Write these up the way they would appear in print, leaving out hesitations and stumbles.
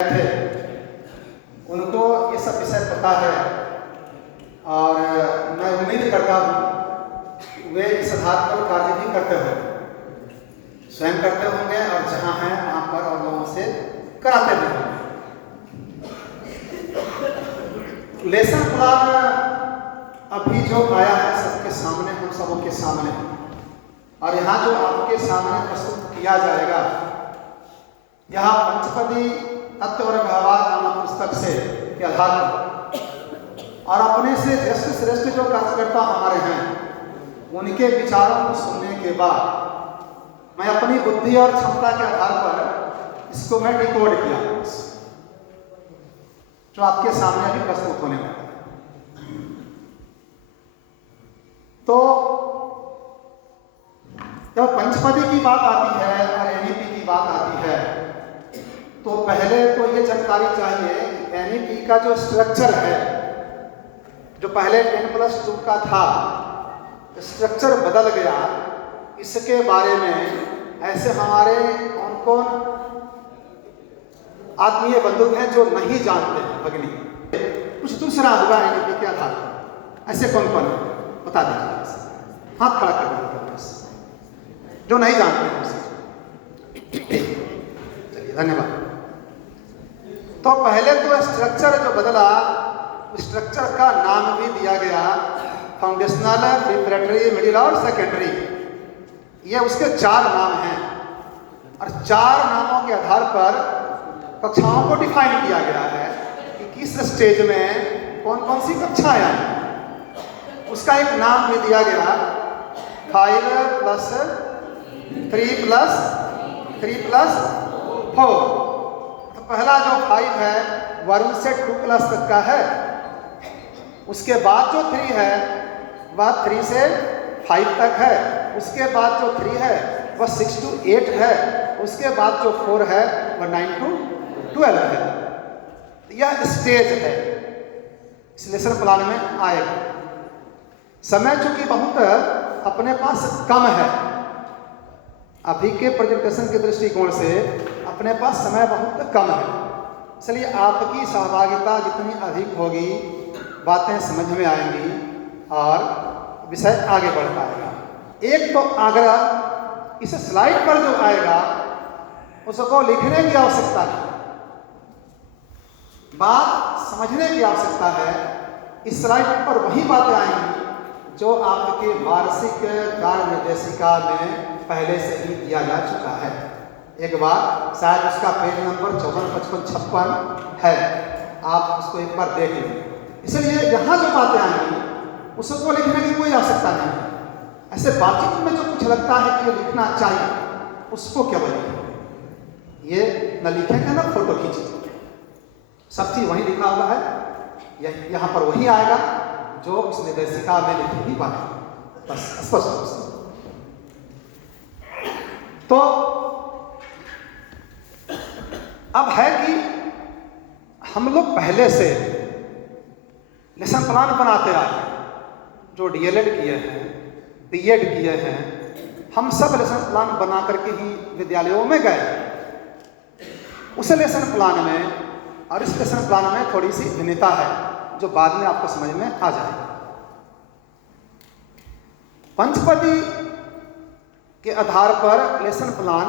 थे उनको ये सब विषय पता है और मैं उम्मीद करता हूँ वे इस आधार पर कार्य भी करते होंगे, स्वयं करते होंगे और जहाँ हैं वहाँ पर और लोगों से कराते भी होंगे। लेसन प्लान अभी जो आया है सबके सामने, हम सबों के सामने, और यहाँ जो आपके सामने प्रस्तुत किया जाएगा, यहाँ पंचपदी तत्व और व्यवहार नामक पुस्तक से के आधार पर और अपने से श्रेष्ठ श्रेष्ठ जो कार्यकर्ता हमारे हैं उनके विचारों को सुनने के बाद मैं अपनी बुद्धि और क्षमता के आधार पर इसको मैं डिकोड किया जो आपके सामने अभी प्रस्तुत होने वाला है। तो जब पंचपदी की बात आती है और एनईपी की बात आती है तो पहले तो ये जानकारी चाहिए कि एनईपी का जो स्ट्रक्चर है, जो पहले 10+2 का था, स्ट्रक्चर बदल गया। इसके बारे में ऐसे हमारे कौन कौन आत्मीय बंधु हैं जो नहीं जानते हैं भगनी, कुछ दूसरा हुआ एनईपी के आधार पर, ऐसे कौन कौन बता दीजिए, हाथ खड़ा कर दीजिए जो नहीं जानते हैं। चलिए, धन्यवाद। तो पहले तो स्ट्रक्चर जो बदला, स्ट्रक्चर का नाम भी दिया गया फाउंडेशनल, प्रिपरेटरी, मिडिल और सेकेंडरी। ये उसके 4 नाम हैं और 4 नामों के आधार पर कक्षाओं को डिफाइन किया गया है कि किस स्टेज में कौन कौन सी कक्षाएं हैं। उसका एक नाम भी दिया गया 5+3+4। पहला जो 5 है वरुण से 2 तक का है, उसके बाद जो 3 है वह 3 से 5 तक है, उसके बाद जो 3 है वह 6 to 8 है, उसके बाद जो 4 है वह 9 to 12 है। यह स्टेज है, इस लेसन प्लान में आएगा। समय चूंकि बहुत अपने पास कम है, अभी के प्रेजेंटेशन के दृष्टिकोण से अपने पास समय बहुत कम है, इसलिए आपकी सहभागिता जितनी अधिक होगी बातें समझ में आएंगी और विषय आगे बढ़ पाएगा। एक तो आग्रह, इस स्लाइड पर जो आएगा उसको लिखने की आवश्यकता नहीं, बात समझने की आवश्यकता है। इस स्लाइड पर वही बातें आएंगी जो आपके वार्षिक कार्य निर्देशिका में पहले से ही दिया जा चुका है। एक बार शायद उसका पेज नंबर 54, 55, 56 है, आप उसको एक बार देख लें। इसलिए यहाँ जो बातें आएंगी उसको लिखने की कोई आवश्यकता नहीं है। ऐसे बातचीत में जो कुछ लगता है कि ये लिखना चाहिए उसको केवल लिखें, ये न लिखेंगे ना फोटो खींचेंगे। सब चीज़ वही लिखा हुआ है, यहाँ पर वही आएगा जो उस निर्देशिका में लिखी हुई बात है, बस स्पष्ट रूप से। तो अब है कि हम लोग पहले से लेसन प्लान बनाते आए हैं, जो डीएलएड किए हैं, बीएड किए हैं, हम सब लेसन प्लान बना करके ही विद्यालयों में गए। उस लेसन प्लान में और इस लेसन प्लान में थोड़ी सी भिन्नता है जो बाद में आपको समझ में आ जाएगी। पंचपदी के आधार पर लेसन प्लान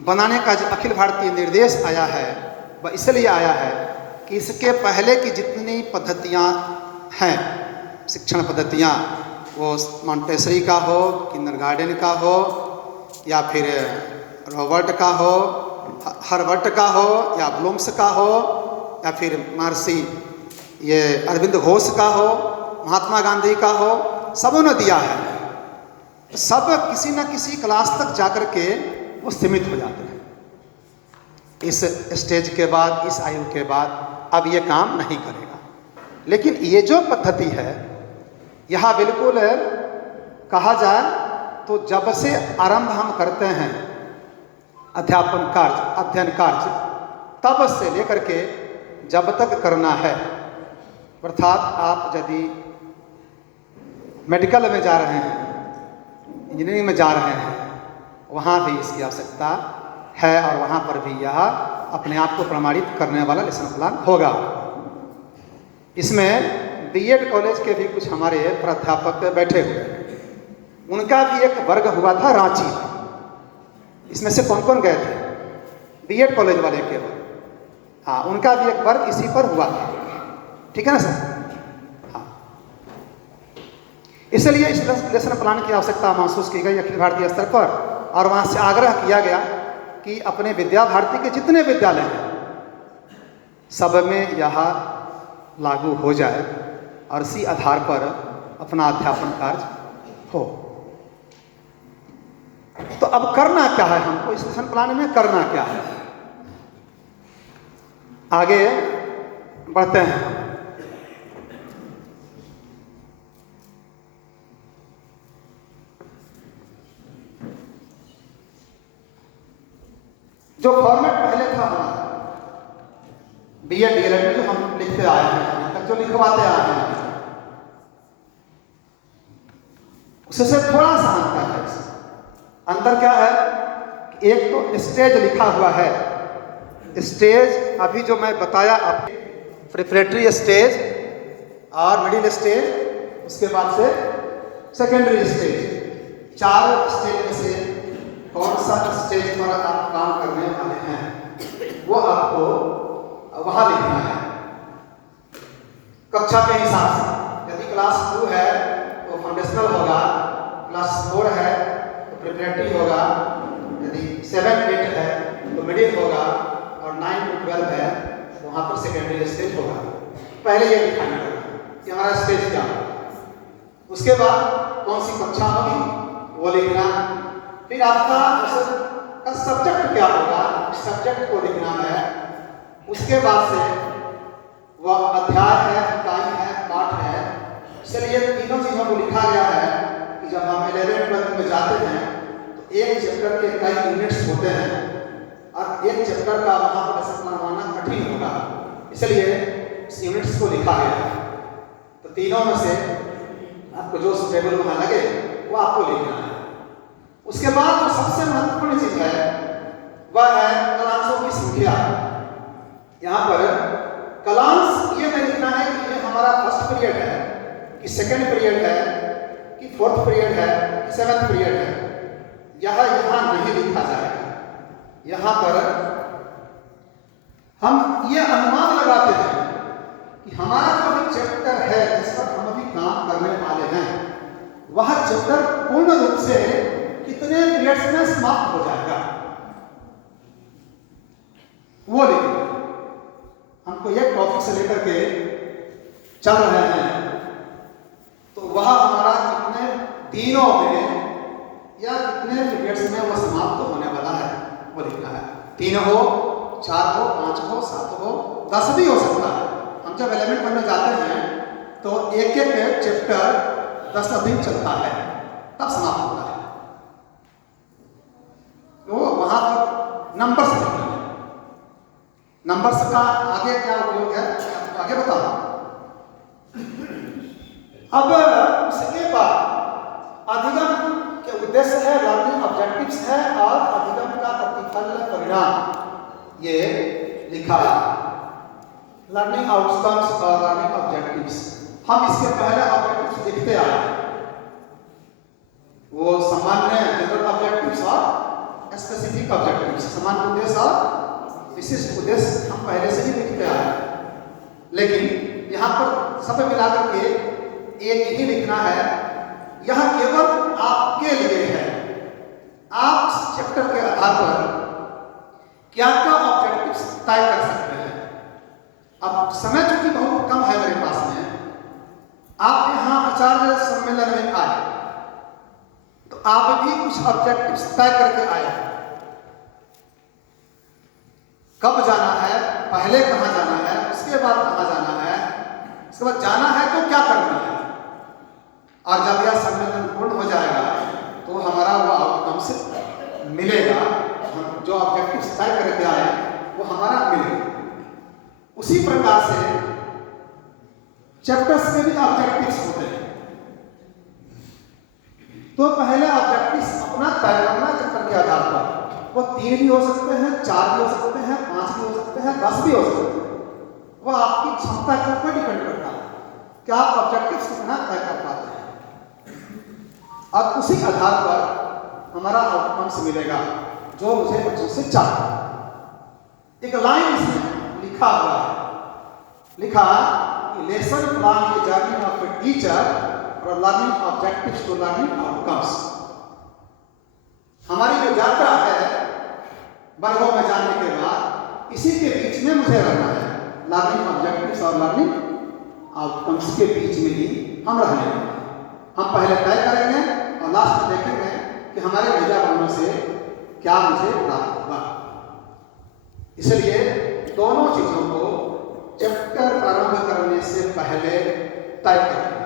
बनाने का जो अखिल भारतीय निर्देश आया है वह इसलिए आया है कि इसके पहले की जितनी पद्धतियां हैं, शिक्षण पद्धतियां, वो मॉन्टेसरी का हो, किंडरगार्टन का हो, या फिर रॉबर्ट का हो, हर्बर्ट का हो, या ब्लूम्स का हो, या फिर महर्षि ये अरविंद घोष का हो, महात्मा गांधी का हो, सबों ने दिया है। सब किसी न किसी क्लास तक जाकर के वो सीमित हो जाते हैं। इस स्टेज के बाद, इस आयु के बाद अब ये काम नहीं करेगा। लेकिन ये जो पद्धति है यहाँ बिल्कुल कहा जाए तो जब से आरंभ हम करते हैं अध्यापन कार्य, अध्ययन कार्य, तब से लेकर के जब तक करना है, अर्थात आप यदि मेडिकल में जा रहे हैं, इंजीनियरिंग में जा रहे हैं, वहाँ भी इसकी आवश्यकता है और वहाँ पर भी यह अपने आप को प्रमाणित करने वाला लेसन प्लान होगा। इसमें बीएड कॉलेज के भी कुछ हमारे प्राध्यापक बैठे हुए हैं, उनका भी एक वर्ग हुआ था रांची में। इसमें से कौन कौन गए थे? बीएड कॉलेज वाले केवल, हाँ, उनका भी एक वर्ग इसी पर हुआ था। ठीक है ना सर? हाँ, इसलिए इस लेसन प्लान की आवश्यकता महसूस की गई अखिल भारतीय स्तर पर, और वहाँ से आग्रह किया गया कि अपने विद्या भारती के जितने विद्यालय हैं सब में यह लागू हो जाए और इसी आधार पर अपना अध्यापन कार्य हो। तो अब करना क्या है हमको, इस लेसन प्लान में करना क्या है? आगे बढ़ते हैं। जो फॉर्मेट पहले था हमारा बीएड डीएलएड में, जो हम लिखते आए हैं अभी तक, जो लिखवाते आए हैं, उससे थोड़ा सा अंतर है। अंतर क्या है? एक तो स्टेज लिखा हुआ है, स्टेज अभी जो मैं बताया आपको, प्रिपरेटरी स्टेज और मिडिल स्टेज, उसके बाद से सेकेंडरी स्टेज। चार स्टेज में से कौन सा स्टेज पर आप काम करने वाले हैं वो आपको वहां लिखना है कक्षा के हिसाब से। यदि क्लास 2 है तो फाउंडेशनल होगा, क्लास 4 है तो प्रिपरेटरी होगा, यदि 7, 8 है तो मिडिल होगा, और 9 to 12 है तो वहाँ पर सेकेंडरी स्टेज होगा। पहले ये डिफाइन करना कि हमारा स्टेज क्या होगा, उसके बाद कौन सी कक्षा होगी वो लिखना, फिर आपका सब्जेक्ट क्या होगा, सब्जेक्ट को लिखना है। उसके बाद से वह अध्याय है, इकाई है, पाठ है। इसलिए तीनों चीज़ों को लिखा गया है कि जब हम 11th 12th में जाते हैं तो एक चैप्टर के कई यूनिट्स होते हैं और एक चैप्टर का वहाँ पर समझाना कठिन होगा, इसलिए इस यूनिट्स को लिखा गया है। तो तीनों में से आपको जो सुटेबल वहाँ लगे वो आपको लिखना है। उसके बाद जो सबसे महत्वपूर्ण चीज है वह है कलांशों की संख्या। यहाँ पर कलांश ये नहीं लिखना है कि ये हमारा फर्स्ट पीरियड है, कि सेकंड पीरियड है, कि फोर्थ पीरियड है, कि 7th पीरियड है। यह यहाँ नहीं लिखा जाएगा। यहाँ पर हम ये अनुमान लगाते हैं कि हमारा जो भी चैप्टर है जिस पर हम अभी काम करने वाले हैं वह चैप्टर पूर्ण रूप से कितने पीरियड्स में समाप्त हो जाएगा वो लिखिए। हमको एक टॉपिक से लेकर के चल रहे हैं तो वह हमारा कितने दिनों में या कितने पीरियड्स में वो समाप्त होने वाला है वो लिखना है। 3 हो, 4 हो, 5 हो, 7 हो, 10 भी हो सकता है। हम जब 11th पढ़ने जाते हैं तो एक एक चैप्टर 10 दिन चलता है, तब समाप्त होता है। तो वहां पर नंबर्स लिखना है। नंबर्स का आगे क्या उपयोग है आपको आगे बताओ। अब उसके बाद अधिगम के उद्देश्य है, लर्निंग ऑब्जेक्टिव्स है और अधिगम का प्रतिफल परिणाम ये लिखा है। लर्निंग आउटकम्स और लर्निंग ऑब्जेक्टिव्स हम इसके पहले ऑब्जेक्टिव्स लिखते आए हैं, वो सामान्य जनरल ऑब्जेक्टिव्स और स्पेसिफिक ऑब्जेक्टिव्स, सामान्य उद्देश्य और विशिष्ट उद्देश्य हम पहले से ही लिखते आए हैं। लेकिन यहाँ पर सब मिलाकर के एक ही लिखना है। यह केवल आपके लिए है। आप इस चैप्टर के आधार पर क्या क्या ऑब्जेक्टिव्स तय कर सकते हैं। अब समय चूंकि बहुत कम है मेरे पास में, आप यहाँ आचार्य सम्मेलन में आए तो आप भी कुछ ऑब्जेक्टिव्स तय करके आए। कब जाना है, पहले कहाँ जाना है, उसके बाद कहाँ जाना है, उसके बाद जाना है तो क्या करना है, और जब यह सम्मेलन पूर्ण हो जाएगा तो हमारा वो आउटकम्स मिलेगा। हम जो ऑब्जेक्टिव्स तय करके आए वो हमारा मिलेगा। उसी प्रकार से चैप्टर्स में भी ऑब्जेक्टिव्स होते हैं। तो पहले ऑब्जेक्टिव्स अपना तय करना चैप्टर के आधार पर, वो 3 भी हो सकते हैं, 4 भी हो सकते हैं, 5 भी हो सकते हैं, 10 भी हो सकते हैं। वो आपकी क्षमता के ऊपर डिपेंड करता है कि आप ऑब्जेक्टिव्स कितना तय कर पाते हैं और उसी आधार पर हमारा आउटकम्स मिलेगा जो मुझे बच्चों से चाहिए। एक लाइन इसमें लिखा हुआ है, लिखा लेसन प्लान की जर्नी ऑफ ए टीचर और learning objectives to learning outcomes. हमारी जो यात्रा है वर्गों में जाने के बाद इसी के बीच में मुझे रहना है, लर्निंग ऑब्जेक्टिव्स और लर्निंग आउटकम्स के बीच में ही हम रहेंगे। हम पहले तय करेंगे और लास्ट में देखेंगे कि हमारे भेजा बनने से क्या मुझे प्राप्त हुआ। इसलिए दोनों चीजों को चैप्टर प्रारंभ करने से पहले तय करें।